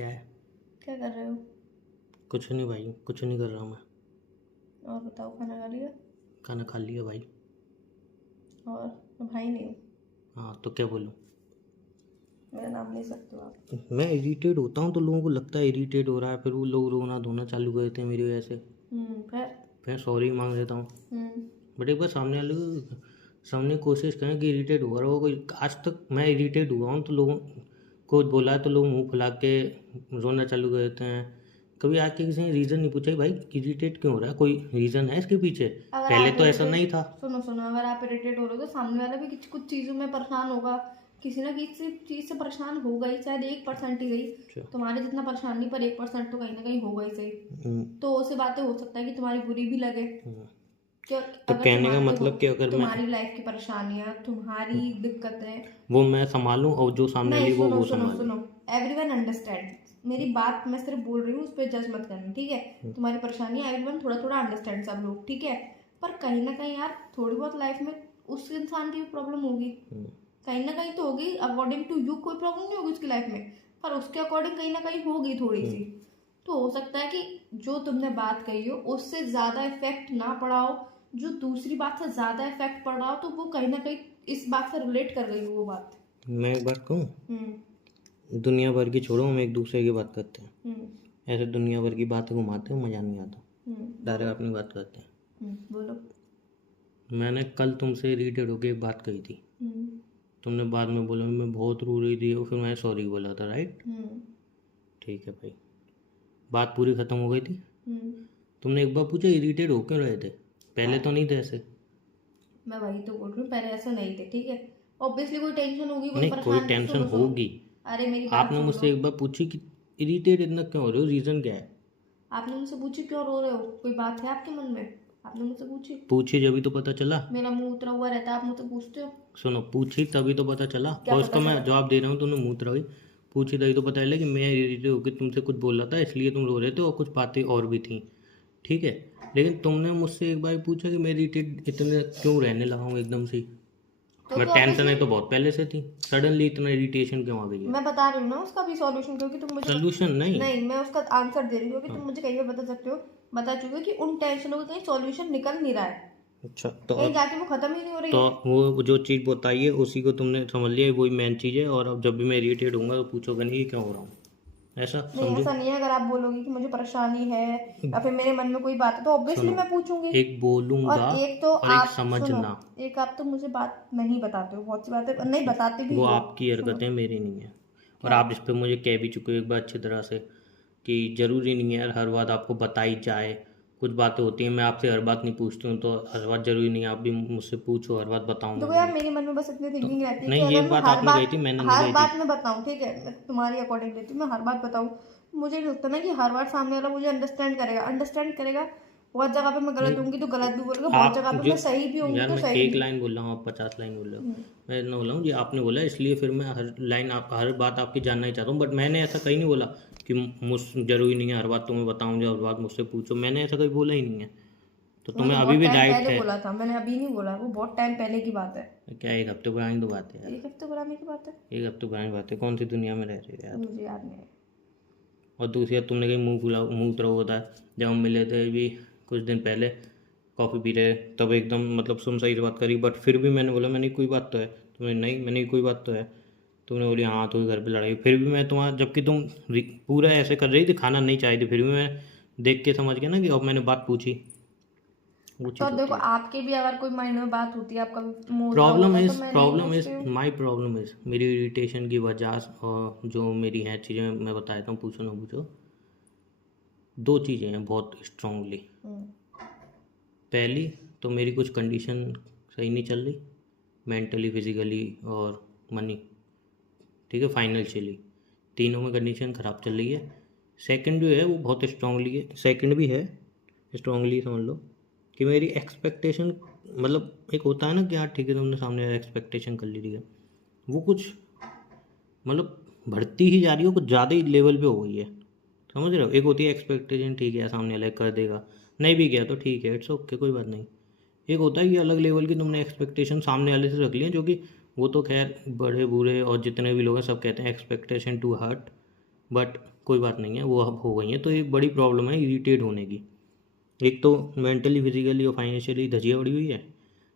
क्या है? क्या कर रहे हो? कुछ नहीं भाई, कुछ नहीं कर रहा मैं। और बताओ, खाना खा लिया? खाना खा लिया भाई। और मैं भाई नहीं हूँ, हाँ तो क्या बोलूँ? मेरा नाम ले सकते हो आप। मैं इरिटेट होता हूँ तो लोगों को लगता है इरिटेट हो रहा है, फिर वो लोग रोना धोना चालू कर देते हैं मेरी वजह से। फिर फिर सॉरी मांग लेता हूँ। हम्म बट एक बार सामने कोशिश करें कि इरिटेट हो रहा हो कोई। आज तक मैं इरिटेट हुआ हूँ तो लोगों को बोला है तो लोग मुंह फुला के रोना चालू कर देते हैं। कभी आके किसी ने रीज़न नहीं पूछा कि भाई इरिटेट क्यों हो रहा है, कोई रीज़न है इसके पीछे? अगर पहले आप तो ऐसा इरिटेट नहीं था। सुनो, अगर आप इरिटेट हो रहे हो तो सामने वाला भी कुछ चीज़ों में परेशान होगा, किसी ना किसी चीज़ से परेशान होगा ही, शायद 1% ही गई। अच्छा। तुम्हारे जितना परेशान नहीं, पर 1% तो कहीं ना कहीं होगा ही सही। हम्म, तो उससे बातें हो सकता है कि तुम्हारी बुरी भी लगे। हम्म। क्या? तो अगर कहने तुम का आते हो, मतलब कि अगर मैं तुम्हारी लाइफ की परेशानियां, तुम्हारी दिक्कतें, वो मैं संभालूं और जो सामने नहीं, वाली सुनो वो सुनो संभाले। सुनो, एवरीवन अंडरस्टैंड मेरी बात, मैं सिर्फ बोल रही हूँ, उस पर जज मत करना, ठीक है? तुम्हारी परेशानी एवरीवन थोड़ा थोड़ा अंडरस्टैंड, सब लोग, ठीक है? पर कहीं ना कहीं यार, थोड़ी बहुत लाइफ में उस इंसान की भी प्रॉब्लम होगी, कहीं ना कहीं तो होगी। अकॉर्डिंग टू यू कोई प्रॉब्लम नहीं होगी उसकी लाइफ में, पर उसके अकॉर्डिंग कहीं ना कहीं होगी थोड़ी सी। तो हो सकता है कि जो तुमने बात कही हो उससे ज्यादा इफेक्ट ना पड़ा हो, जो दूसरी बात से ज्यादा इफेक्ट पड़ रहा हो, तो वो कहीं ना कहीं इस बात से रिलेट कर गई हो वो बात। मैं एक बात कहूँ, हम्म दुनिया भर की छोड़ो, हम एक दूसरे की बात करते हैं। हम्म ऐसे दुनिया भर की बातें घुमाते हैं, मज़ा नहीं आता। डायरेक्ट अपनी बात करते हैं। बोलो। मैंने कल तुमसे इरिटेट होकर एक बात कही थी। तुमने बाद में बोला मैं बहुत रो रही थी और फिर मैंने सॉरी बोला था, राइट? ठीक है भाई, बात पूरी ख़त्म हो गई थी। तुमने एक बार पूछा इरिटेट हो क्यों रहे थे? पहले तो नहीं थे ऐसे। मैं वही तो बोल रही हूँ, पहले ऐसा नहीं थे, ठीक है? ऑब्वियसली कोई टेंशन होगी, कोई नहीं, कोई परेशान। टेंशन सुनो सुनो, होगी। अरे मेरी बात आपने सुन लो। मुझसे एक बार पूछी कि इरिटेट इतना क्यों हो रहे हो, रीज़न क्या है? आपने मुझसे पूछी क्यों रो रहे हो, कोई बात है आपके मन में? आपने मुझसे पूछी? पूछी जब भी तो पता चला। मेरा मुंह उतरा हुआ रहता है, आप मुझसे पूछते हो? सुनो, पूछी तभी तो पता चला, क्या और पता उसका मैं चला? जवाब दे रहा हूँ, तुमने मुँह उतराई। पूछी तभी तो पता चला कि मैं इरिटेट होकर तुमसे कुछ बोल रहा था इसलिए तुम रो रहे थे, और कुछ बातें और भी थी, ठीक है? लेकिन तुमने मुझसे एक बार पूछा कि मैं इरिटेट इतने क्यों रहने लगा हूँ एकदम से। तो मैं टेंशन है ऑब्वियसली तो बहुत पहले से थी, सडनली इतना इरिटेशन क्यों आ गई है? मैं बता रही हूँ ना उसका भी सॉल्यूशन, क्योंकि तुम मुझे सोल्यूशन नहीं। नहीं, मैं उसका आंसर दे रही हूँ, क्योंकि तुम मुझे कई बार बता सकते हो, बता चुके हो कि उन टेंशनों का कहीं सॉल्यूशन निकल नहीं रहा है, अच्छा कहीं जाके वो खत्म ही नहीं हो रही तो है। वो जो चीज़ बताइए उसी को तुमने समझ लिया, वही मेन चीज़ है। और अब जब भी मैं इरिटेट होऊंगा तो पूछोगे नहीं कि क्यों हो रहा हूँ, ऐसा नहीं, समझो। ऐसा नहीं है। अगर आप बोलोगे कि मुझे परेशानी है या फिर मेरे मन में कोई बात है, तो ऑब्वियसली सुनो, मैं पूछूंगी। एक बोलूँगा और एक तो और एक आप सुनो, समझना। एक आप तो मुझे बात नहीं बताते हो, बहुत सी बातें नहीं बताते भी वो हो। आपकी सुनो, हरकतें, मेरी नहीं है। और क्या? आप इस पे मुझे कह भी चुके हो एक बार अच्छी तरह से कि ज़रूरी नहीं है यार हर बात आपको बताई जाए। कुछ बातें होती हैं, मैं आपसे हर बात नहीं पूछती हूँ, तो हर बात ज़रूरी नहीं है आप भी मुझसे पूछो, हर बात बताऊँ मैं देखो भी। यार, मेरे मन में बस इतनी तो थिंकिंग रहती है कि नहीं, ये अगर मैं बात आपने कही थी, मैंने नहीं हर कही बात थी। में बताऊं, ठीक है, मैं तुम्हारी अकॉर्डिंग लेती हूँ, मैं हर बात बताऊं, मुझे नहीं लगता ना कि हर बार सामने वाला मुझे अंडरस्टैंड करेगा। बहुत जगह पे मैं गलत नहीं, होंगी तो गलत भी बोलेगा, बहुत आप जगह पे जो मैं सही भी होंगी यार तो मैं सही एक भी। लाइन बोल रहा हूँ, आप 50 लाइन बोल रहे हो। मैं इतना बोला हूँ जी, आपने बोला इसलिए फिर मैं हर लाइन आप हर बात आपकी जानना ही चाहता हूँ। बट मैंने ऐसा कहीं नहीं बोला कि मुझ जरूरी नहीं है हर बात तुम्हें बताऊँ, जो हर बात मुझसे पूछो, मैंने ऐसा कहीं बोला ही नहीं है। तो मैंने तुम्हें अभी बहुत भी टाइम राइट पहले है। बोला था, मैंने अभी नहीं बोला, वो बहुत टाइम पहले की बात है। क्या एक हफ्ते पुरानी तो बात है यार। 1 हफ्ते पुराने की बात है? एक हफ्ते पुरानी बात है, कौन सी दुनिया में रह रहे हो यार? मुझे याद नहीं है। और दूसरी बात, तुमने कहीं मुंह उतरा हुआ था जब हम मिले थे भी कुछ दिन पहले, कॉफ़ी पी रहे, तब एकदम मतलब सुन सही से बात करी। बट फिर भी मैंने बोला मैंने कोई बात तो है, तुमने नहीं मैंने कोई बात तो है, तुमने बोली हाँ तो घर पे लड़ाई। फिर भी मैं तुम्हारा, जबकि तुम पूरा ऐसे कर रही थी, खाना नहीं चाहिए थी, फिर भी मैं देख के समझ गया ना कि अब मैंने बात पूछी। वो तो चीज़ देखो, होती है। आपके भी अगर कोई माइंड में बात होती है, आपका भी मुंह उतरा होता है, तो मैं नहीं प्रॉब्लम इज़ पूछती हूँ। माई प्रॉब्लम इज़ मेरी इरिटेशन की वजह और जो मेरी हैं चीज़ें मैं बता देता हूँ, पूछो ना पूछो। दो चीज़ें हैं बहुत स्ट्रांगली। पहली तो मेरी कुछ कंडीशन सही नहीं चल रही, मेंटली, फिजिकली और मनी, ठीक है, फाइनेंशियली, तीनों में कंडीशन ख़राब चल रही है। सेकंड जो है वो बहुत स्ट्रांगली है, सेकंड भी है, स्ट्रांगली समझ लो कि मेरी एक्सपेक्टेशन, मतलब एक होता है ना कि हाँ ठीक है तुमने सामने एक्सपेक्टेशन कर ली है, वो कुछ मतलब बढ़ती ही जा रही है, कुछ ज़्यादा ही लेवल पे हो गई है, समझ रहे हो? एक होती है एक्सपेक्टेशन, ठीक है सामने वाला कर देगा, नहीं भी गया तो ठीक है, इट्स ओके, कोई बात नहीं। एक होता है कि अलग लेवल की तुमने एक्सपेक्टेशन सामने वाले से रख ली है, जो कि वो तो खैर बड़े बूढ़े और जितने भी लोग हैं सब कहते हैं एक्सपेक्टेशन टू हार्ट, बट कोई बात नहीं है, वो अब हो गई है। तो ये बड़ी प्रॉब्लम है इरिटेट होने की। एक तो मेंटली, फिजिकली और फाइनेंशियली धजिया उड़ी हुई है।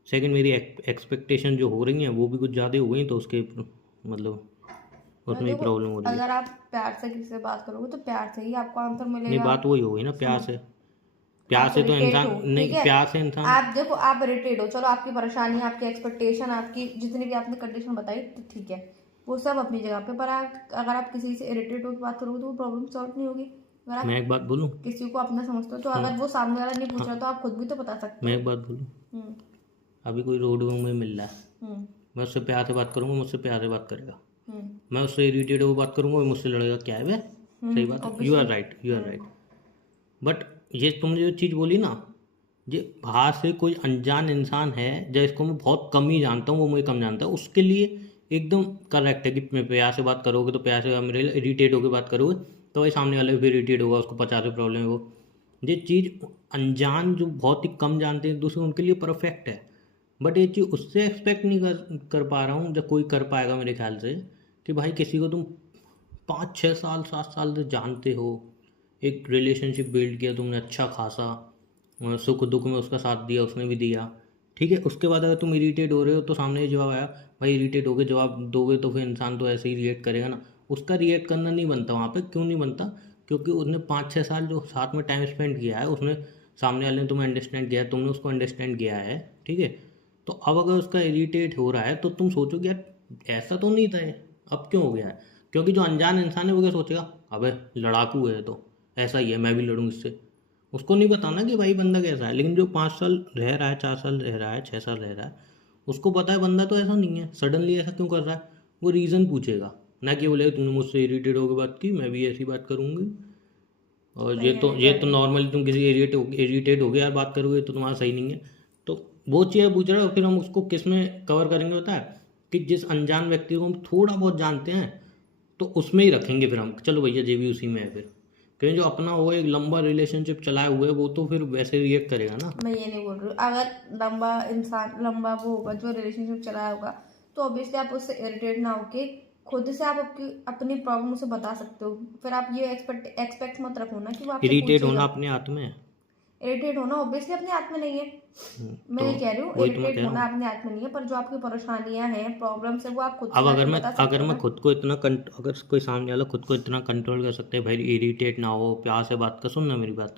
सेकंड, मेरी एक्सपेक्टेशन जो हो रही हैं वो भी कुछ ज़्यादा हो गई, तो उसके मतलब उसमें ही प्रॉब्लम हो रही है। अगर आप प्यार से किसी से बात करोगे तो प्यार से ही आपको आंसर नहीं, मिलेगा। बात वही हो गई ना, प्यार से। प्यार आप से तो इरिटेट इंसान हो, नहीं, ठीक है, प्यार से इंसान। आप देखो आप इरिटेट हो, चलो आपकी परेशानी, आपकी एक्सपेक्टेशन, आपकी जितनी भी आपने कंडीशन बताई तो ठीक है, वो सब अपनी जगह पे, पर अगर आप किसी से इरिटेट होकर बात करोगे तो वो प्रॉब्लम सॉल्व नहीं होगी। अगर आप मैं एक बात बोलूँ? किसी को अपना समझते हो तो हाँ, अगर वो सामने वाला नहीं पूछ हाँ, रहा तो आप खुद भी तो बता सकते मैं हो। एक बात बोलूँ? हम्म अभी कोई रोड में मिल रहा है, हम्म मैं उससे प्यार से बात करूँगा, मुझसे प्यार से बात करेगा। हम्म मैं उससे इरिटेट होकर बात करूँगा, वो मुझसे लड़ेगा। क्या है वे? सही बात है, you are right, you are right. But ये तुमने जो चीज़ बोली ना, ये बाहर से कोई अनजान इंसान है जिसको मैं बहुत कम ही जानता हूँ, वो मुझे कम जानता है, उसके लिए एकदम करेक्ट है कि मैं प्यार से बात करोगे तो प्यार से, मेरे इरिटेट होकर बात करोगे तो वही सामने वाला भी इरिटेट होगा, उसको 50 प्रॉब्लम है। वो ये चीज़ अनजान जो बहुत ही कम जानते हैं दूसरे, उनके लिए परफेक्ट है। बट ये चीज़ उससे एक्सपेक्ट नहीं कर पा रहा हूँ, जब कोई कर पाएगा मेरे ख्याल से, कि भाई किसी को तुम 5 6 साल 7 साल से जानते हो, एक रिलेशनशिप बिल्ड किया तुमने अच्छा खासा, सुख दुख में उसका साथ दिया, उसने भी दिया, ठीक है। उसके बाद अगर तुम इरिटेट हो रहे हो तो सामने ये जवाब आया, भाई इरिटेट हो गए जवाब दोगे तो फिर इंसान तो ऐसे ही रिएक्ट करेगा ना। उसका रिएक्ट करना नहीं बनता वहाँ पे। क्यों नहीं बनता? क्योंकि उसने 5 6 साल जो साथ में टाइम स्पेंड किया है, उसने, सामने वाले ने तुम्हें अंडरस्टैंड किया है, तुमने उसको अंडरस्टैंड किया है, ठीक है। तो अब अगर उसका इरिटेट हो रहा है तो तुम सोचोगे यार ऐसा तो नहीं था ये, अब क्यों हो गया है? क्योंकि जो अनजान इंसान है वो क्या सोचेगा, अबे लड़ाकू है तो ऐसा ही है, मैं भी लड़ूँ इससे। उसको नहीं बताना कि भाई बंदा कैसा है। लेकिन जो 5 साल रह रहा है, 4 साल रह रहा है, 6 साल रह रहा है, उसको पता है बंदा तो ऐसा नहीं है, सडनली ऐसा क्यों कर रहा है। वो रीज़न पूछेगा, ना कि बोले तुमने मुझसे इरिटेट होकर बात की, मैं भी ऐसी बात करूँगी। और ये तो नॉर्मली तुम किसी इरिटेट हो गए यार बात करोगे तो तुम्हारा सही नहीं है। तो वो चीज़ पूछ रहा है। फिर हम उसको किस में कवर करेंगे होता है कि जिस अनजान व्यक्ति को हम थोड़ा बहुत जानते हैं तो उसमें ही रखेंगे। फिर हम चलो भैया जे भी उसी में है। फिर क्योंकि जो अपना वो एक लंबा रिलेशनशिप चलाए हुए है वो तो फिर वैसे रिएक्ट करेगा ना। मैं ये नहीं बोल रही हूँ, अगर लंबा वो होगा जो रिलेशनशिप चलाया होगा तो ऑब्वियसली आप उससे इरिटेट ना होके खुद से आप अपनी प्रॉब्लम उसे बता सकते हो। फिर आप ये एक्सपेक्ट मत रखो ना कि वो आपसे इरिटेट होना पूछेगा। अपने हाथ में है। इरिटेट होना ऑब्वियसली अपने हाथ में नहीं है, मैं तो ये कह रही हूँ, वही तो मैं इरिटेट कह रहा होना हूँ। अपने हाथ में नहीं है, पर जो आपकी परेशानियां हैं, प्रॉब्लम्स है, वो आप खुद से अब जाके बता सकते अगर हो मैं ना। खुद को इतना अगर कोई सामने वाला खुद को इतना कंट्रोल कर सकते हैं, भाई इरिटेट ना हो, प्यार से बात कर, सुनना मेरी बात,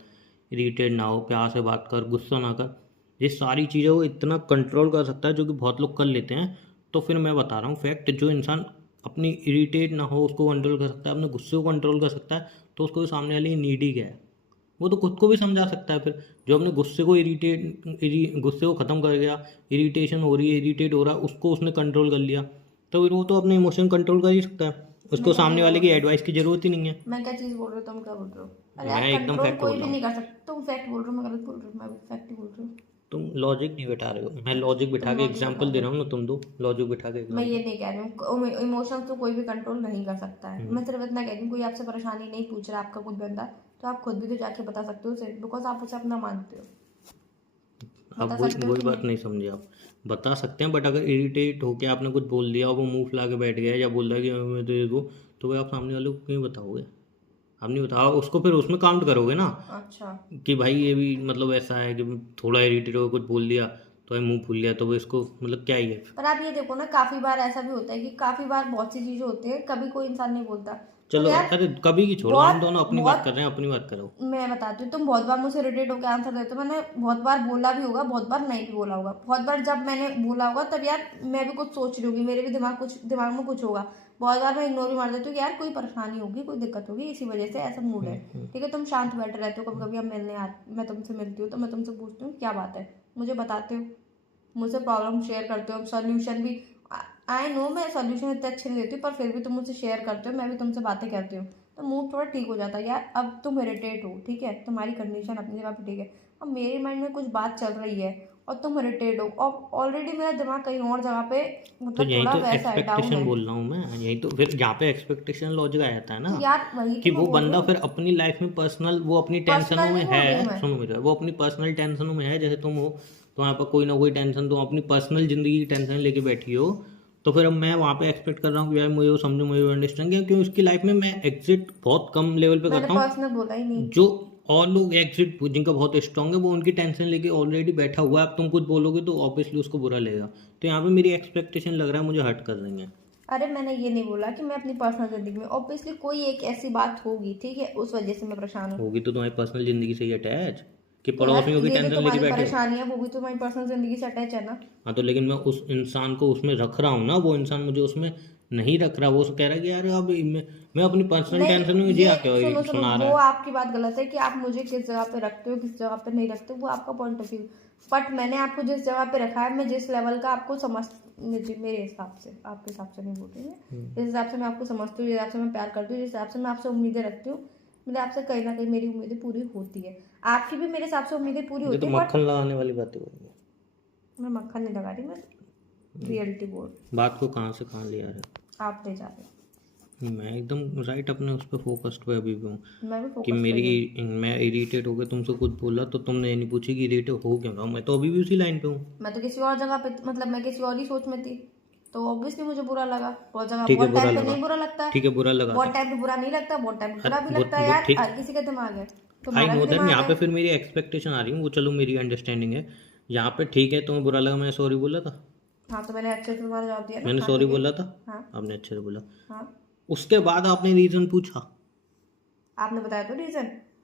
इरिटेट ना हो, प्यार से बात कर, गुस्सा ना कर, ये सारी चीज़ें वो इतना कंट्रोल कर सकता है जो कि बहुत लोग कर लेते हैं। तो फिर मैं बता रहा हूँ फैक्ट, जो इंसान अपनी इरिटेट ना हो उसको कंट्रोल कर सकता है, अपने गुस्से को कंट्रोल कर सकता है, तो उसको भी सामने वाले की नीड ही क्या है, वो तो खुद को भी समझा सकता है। फिर जो अपने गुस्से को ख़त्म कर गया, इरिटेशन हो रही है, इरिटेट हो रहा है, उसको उसने कंट्रोल कर लिया, तो फिर वो तो अपने इमोशन कंट्रोल कर ही सकता है। उसको सामने वाले की एडवाइस की जरूरत ही नहीं है। मैं क्या चीज बोल रही हूँ, तुम क्या बोल रहे हो? अरे मैं यार एकदम कंट्रोल फैक्ट कोई बोल भी रहा नहीं हूँ। कर सकता। तुम फैक्ट बोल रहे हो, मैं गलत बोल रही हूँ? मैं भी फैक्ट ही बोल रही हूँ। तुम लॉजिक नहीं बिठा रहे हो, मैं लॉजिक बिठा तुम के लॉजिक एग्जांपल बता दे दो। रहा हूँ ना, तुम दो लॉजिक बिठा के मैं ये एग्जांपल। नहीं कह रही हूँ इमोशंस तो कोई भी कंट्रोल नहीं कर सकता है। मैं सिर्फ इतना कह रही हूँ, कोई आपसे परेशानी नहीं पूछ रहा, आपका कुछ बंदा, तो आप खुद भी तो जाके बता सकते हो उसे, बिकॉज आप उसे अपना मानते हो। अब बता वही सकते हो वही कि बात नहीं समझे आप। बता सकते हैं, बट अगर इरिटेट होके आपने कुछ बोल दिया और वो मुंह फुला के बैठ गया या बोल रहा है कि मैं तो ये दूँ, तो वह आप सामने वाले को क्यों बताओगे? आप नहीं बताओ उसको, फिर उसमें काउंट करोगे ना अच्छा, कि भाई ये भी मतलब ऐसा है कि थोड़ा इरिटेट हो कुछ बोल दिया तो है मुंह फूल लिया, तो वो इसको मतलब क्या ही है। पर आप ये देखो ना, काफी बार ऐसा भी होता है कि काफी बार बहुत सी चीजें होती है, कभी कोई इंसान नहीं बोलता। पर चलो यार अरे कभी की छोड़ो, हम बहुत दोनों अपनी बात कर बहुत रहे हैं, अपनी बात करो। मैं बताती हूँ, तुम बहुत बार मुझसे इरिटेट होकर आंसर देते हो, मैंने बहुत बार बोला भी होगा, बहुत बार नहीं भी बोला होगा। बहुत बार जब मैंने बोला होगा तब यार मैं भी कुछ सोच रही होगी, मेरे भी दिमाग में कुछ होगा। बहुत बार मैं इग्नोर भी मार देती हूँ कि यार कोई परेशानी होगी, कोई दिक्कत होगी, इसी वजह से ऐसा मूड है, ठीक है। तुम शांत बैठे रहते हो, कभी कभी हम मैं तुमसे मिलती हूँ तो मैं तुमसे पूछती हूँ क्या बात है, मुझे बताते हो, मुझसे प्रॉब्लम शेयर करते हो, सोल्यूशन भी। आई नो मैं सोल्यूशन इतने अच्छे नहीं देती, पर फिर भी तुम मुझसे शेयर करते हो, मैं भी तुमसे बातें करती हूँ, तो मूड थोड़ा ठीक हो जाता है। यार अब तुम इरिटेट हो, ठीक है, तुम्हारी कंडीशन अपनी जगह पे ठीक है, अब मेरे माइंड में कुछ बात चल रही है और तुम इरिटेट हो, और ऑलरेडी मेरा दिमाग कहीं और जगह पे तो मतलब यही थोड़ा तो वैसा है, डाउन एक्सपेक्टेशन है। बोल रहा हूँ मैं, यही तो फिर यहाँ पे एक्सपेक्टेशन लॉजिक आ जाता है तो ना, यार वही कि तो मैं वो बोल रही बंदा हूँ, फिर अपनी लाइफ में पर्सनल, वो अपनी टेंशनों पर्सनल में नहीं बोल रही हूँ है, मैं। सुनो मेरा, वो अपनी पर्सनल टेंशनों में है। जैसे तुम हो, तुम्हारे पास कोई ना कोई टेंशन, तुम अपनी पर्सनल जिंदगी की टेंशन लेके बैठी हो, तो फिर अब मैं वहाँ पे एक्सपेक्ट कर रहा हूँ कि यार मुझे वो समझो, मुझे अंडरस्टैंड किया, क्योंकि उसकी लाइफ में मैं एग्जिट बहुत कम लेवल पे मैंने करता हूँ। पर्सनल बोला ही नहीं। जो और लोग एग्जिट जिनका बहुत स्ट्रांग है वो उनकी टेंशन लेके ऑलरेडी बैठा हुआ है, अब तुम कुछ बोलोगे तो ऑब्वियसली उसको बुरा लगेगा। तो यहाँ पे मेरी एक्सपेक्टेशन लग रहा है मुझे हट कर रही है। अरे मैंने ये नहीं बोला कि मैं अपनी पर्सनल जिंदगी में, ऑब्वियसली कोई एक ऐसी बात होगी, ठीक है, उस वजह से मैं परेशान हूँ। होगी तो तुम्हारी पर्सनल जिंदगी से ही अटैच कि तो पड़ोसियों की ये जो टेंशन लेके तुम्हारी बैठे हो। परेशानी है वो भी तुम्हारी पर्सनल जिंदगी से अटैच है ना। हाँ तो लेकिन मैं उस इंसान को उसमें रख रहा हूँ ना, वो इंसान मुझे उसमें नहीं रख रहा। वो कह रहा है कि यार अब मैं अपनी पर्सनल नहीं, टेंशन में मुझे ये आके सुनो सुनो, सुना वो रहा है। आपकी बात गलत है कि आप मुझे किस जगह पे रखते हो, किस जगह पे नहीं रखते हो, वो आपका पॉइंट ऑफ व्यू। बट मैंने आपको जिस जगह पे रखा है, मैं जिस लेवल का आपको समझ, मेरे हिसाब से, आपके हिसाब से नहीं बोल रही मैं, जिस हिसाब से मैं आपको समझती हूँ, जिस हिसाब से मैं प्यार करती हूँ, जिस हिसाब से मैं आपसे उम्मीदें रखती हूँ, मुझे आपसे कहीं ना कहीं मेरी उम्मीदें पूरी होती है। आपकी भी मेरे हिसाब से उम्मीदें पूरी ये होती तो है। बट मक्खन लगाने वाली बातें हो रही है। मैं मक्खन नहीं लगा रही, मैं रियलिटी बोल रही बात को कहाँ से कहाँ ले आ रहे हूँ। आप ले जा रहे हो, हो। मैं एकदम राइट अपने उस पर फोकस्ड पे अभी भी हूँ मैं भी कि फोकस मैं इरिटेट हो गया तुमसे कुछ बोला तो तुमने ये नहीं पूछी कि इरिटेट हो क्यों रहा हूँ। मैं तो अभी भी उसी लाइन पे हूँ। मैं तो किसी और जगह पे, मतलब मैं किसी और ही सोच में थी, तो ऑब्वियसली मुझे बुरा लगा। बहुत जगह ठीक है बहुत बुरा टाइम पे लगा, नहीं बुरा लगता है, ठीक है बुरा लगा बहुत टाइम पे बुरा नहीं लगता, बहुत टाइम पे बुरा भी वो लगता है यार। ठीक। हर किसी का दिमाग है, आई तुम्हारा नो भी दैट। दिमाग यहाँ पे है। फिर मेरी एक्सपेक्टेशन आ रही है वो, चलो मेरी अंडरस्टैंडिंग है यहाँ पे, ठीक है तुम्हें बुरा लगा, मैंने सॉरी बोला था। हाँ तो मैंने अच्छे से तुम्हारा जवाब दिया ना। मैंने हाँ सॉरी ठीक है। बोला था, हाँ आपने अच्छे से बोला। हाँ, उसके बाद आपने रीजन पूछा, आपने बताया तो रीजन,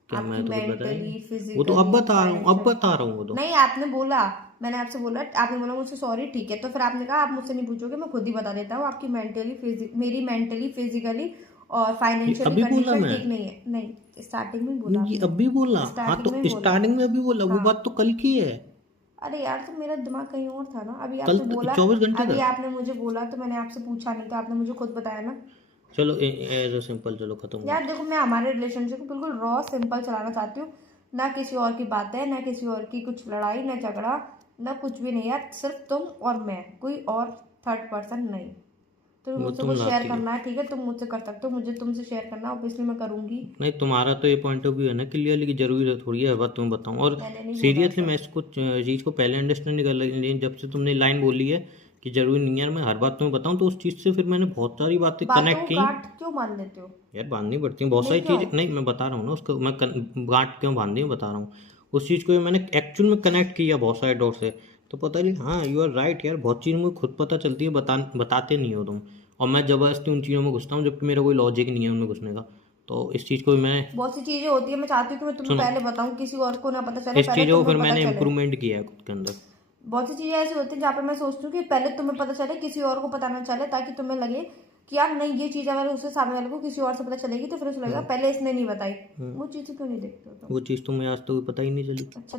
क्या आपकी मैं तो कुछ बताया मेंटली, नहीं। वो तो अब फिजिकली, बता रहा हूँ, अब फाइनेंशियल। बता रहा हूँ वो तो। नहीं, आपने बोला, मैंने आपसे बोला, आपने बोला मुझसे सॉरी, ठीक है, तो फिर आपने कहा आप मुझसे नहीं पूछोगे, मैं खुद ही बता देता हूँ, आपकी मेरी मेंटली, फिजिकली और फाइनेंशियली अभी बोला कंडीशन मैं, ठीक नहीं है। नहीं, स्टार्टिंग में बोला ये आपने, अभी बोला। हाँ स्टार्टिंग तो में बोला। स्टार्टिंग में अभी बोला, वो हाँ। बात तो कल की है। अरे यार, तो मेरा दिमाग कहीं और था ना। अभी कल आपने बोला, 24 घंटे अभी था। आपने मुझे बोला तो मैंने आपसे पूछा नहीं, तो आपने मुझे खुद बताया ना। चलो एज अ सिंपल, चलो खत्म हो। यार देखो, मैं हमारे रिलेशनशिप को बिल्कुल रॉ सिंपल चलाना चाहती हूँ, ना किसी और की बातें, ना किसी और की कुछ लड़ाई, ना झगड़ा, ना कुछ भी नहीं यार, सिर्फ तुम और मैं, कोई और थर्ड पर्सन नहीं। तो वो मुझसे तुम कुछ शेयर लाती हो। करना है, ठीक है, तुम मुझसे कर सकते हो, मुझे तुमसे शेयर करना ऑब्वियसली मैं करूंगी। नहीं तुम्हारा तो ये पॉइंट ऑफ व्यू है ना क्लियरली कि जरूरी है थोड़ी है बात तुम्हें बताऊँ। और मैंने नहीं बोला सीरियसली ऐसा। मैं इसको चीज़ को पहले अंडरस्टैंड नहीं कर लगी, लेकिन जब से तुमने लाइन बोली है कि जरूरी नहीं है यार मैं हर बात तुम्हें बताऊँ, तो उस चीज़ से फिर मैंने बहुत सारी बातें बातों कनेक्ट को की। गांठ क्यों बांध लेते हो? यार बांधनी पड़ती है बहुत सारी नहीं क्यों? चीज़ें। नहीं मैं बता रहा हूँ ना उसको, मैं गांठ क्यों बांधी हूँ बता रहा हूँ। उस चीज़ को मैंने एक्चुअल में कनेक्ट किया बहुत सारे डॉट से, तो पता नहीं। हाँ यू आर राइट यार, बहुत चीज़ मुझे खुद पता चलती है, बताते नहीं हो तुम। और मैं ज़बरदस्ती उन चीज़ों में घुसता हूँ जबकि मेरा कोई लॉजिक नहीं है उनमें घुसने का। तो इस चीज़ को भी मैंने, बहुत सी चीजें होती है, मैं चाहती हूँ कि मैं तुम्हें सुनो, पहले बताऊँ, किसी और को ना पता चले, इस पहले चीज़ों को तुम्हें फिर पता मैंने चले। इम्प्रूवमेंट किया है खुद के अंदर। बहुत सी चीजें ऐसी होती हैं जहाँ पे मैं सोचती हूँ कि पहले तुम्हें पता चले, किसी और को पता ना चले, ताकि तुम्हें लगे कि यार नहीं, ये चीज अगर उससे सामने वाले को किसी और से पता चलेगी तो फिर उसे लगेगा पहले इसने नहीं बताई। वो चीजें क्यों नहीं देखते हो तुम? वो चीज़ तुम्हें आज तक पता ही नहीं चली। अच्छा,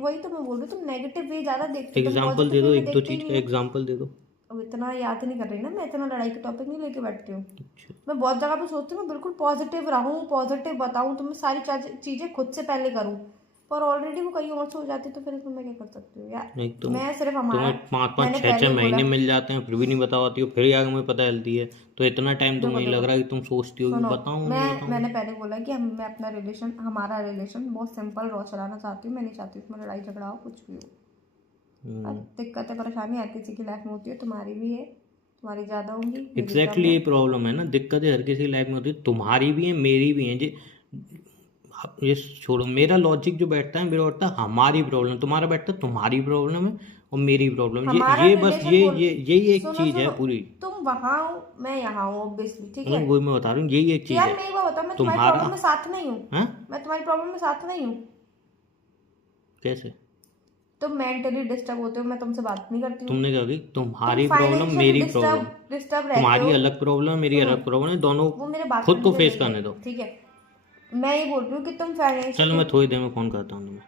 वही तो मैं बोल रही हूँ, तुम नेगेटिव वे ज्यादा देखते हो, तुम एग्जाम्पल दे पॉजिटिव दो, वे में एक दो देखते ही चीज़ का नहीं हो। एग्जाम्पल दे दो। अब इतना याद नहीं कर रही ना, मैं इतना लड़ाई के टॉपिक नहीं लेके बैठती हूँ। अच्छा। मैं बहुत जगह पे सोचती हूँ मैं बिल्कुल पॉजिटिव रहूँ, पॉजिटिव बताऊँ तुम्हें, सारी चीजें खुद से पहले करूँ, पर ऑलरेडी वो कहीं और से हो जाती है, तो फिर इसमें मैं क्या कर सकती हूँ यार? नहीं तो मैं सिर्फ हमारा, तुम्हें 5-5 मैंने 6-6 पहले ही महीने बोला। मिल जाते हैं फिर भी नहीं बता पाती हो, फिर आगे मुझे पता चलती है। तो इतना टाइम तो देखो मुझे लग देखो, रहा है कि तुम सोचती हो कि सुनो, बताऊँ नहीं बताऊँ। मैंने पहले बोला कि मैं अपना हमारा रिलेशन बहुत सिंपल रॉ चलाना चाहती हूँ। मैं नहीं चाहती उसमें लड़ाई झगड़ा हो, कुछ भी हो। और दिक्कतें परेशानी हर किसी की लाइफ में होती है, तुम्हारी भी है, तुम्हारी ज़्यादा होंगी, मेरी एग्जैक्टली ये प्रॉब्लम है ना, दिक्कतें हर किसी की लाइफ में होती है, तुम्हारी भी है मेरी भी है। ये छोड़ो, मेरा लॉजिक जो बैठता है मेरा बैठता है हमारी प्रॉब्लम, तुम्हारा बैठता है तुम्हारी प्रॉब्लम है और मेरी प्रॉब्लम। हमारा ये बस रिलेशन यही एक सुनो चीज है सुनो, पूरी। तुम वहाँ हो, मैं यहाँ हूँ, ऑब्वियसली, ठीक है। वही मैं बता रहा हूँ, यही एक चीज यार है। मैं एक बार बताऊँ, मैं तुम्हारी तुम्हारा प्रॉब्लम में साथ नहीं हूँ। हाँ? मैं तुम्हारी प्रॉब्लम में साथ नहीं हूँ। कैसे? तुम मेंटली डिस्टर्ब होते हो, मैं तुमसे बात नहीं करती हूँ। तुमने कहा कि तुम्हारी तुम प्रॉब्लम फाइनेंशियली मेरी प्रॉब्लम, डिस्टर्ब रहते तुम्हारी हो। अलग प्रॉब्लम मेरी अलग प्रॉब्लम है, दोनों वो मेरे बात खुद करने को से फेस नहीं करने है, दो। ठीक है। मैं ये बोल रही हूँ कि तुम चलो फाइनेंशियली, मैं थोड़ी देर में फोन करता हूँ तुम्हें।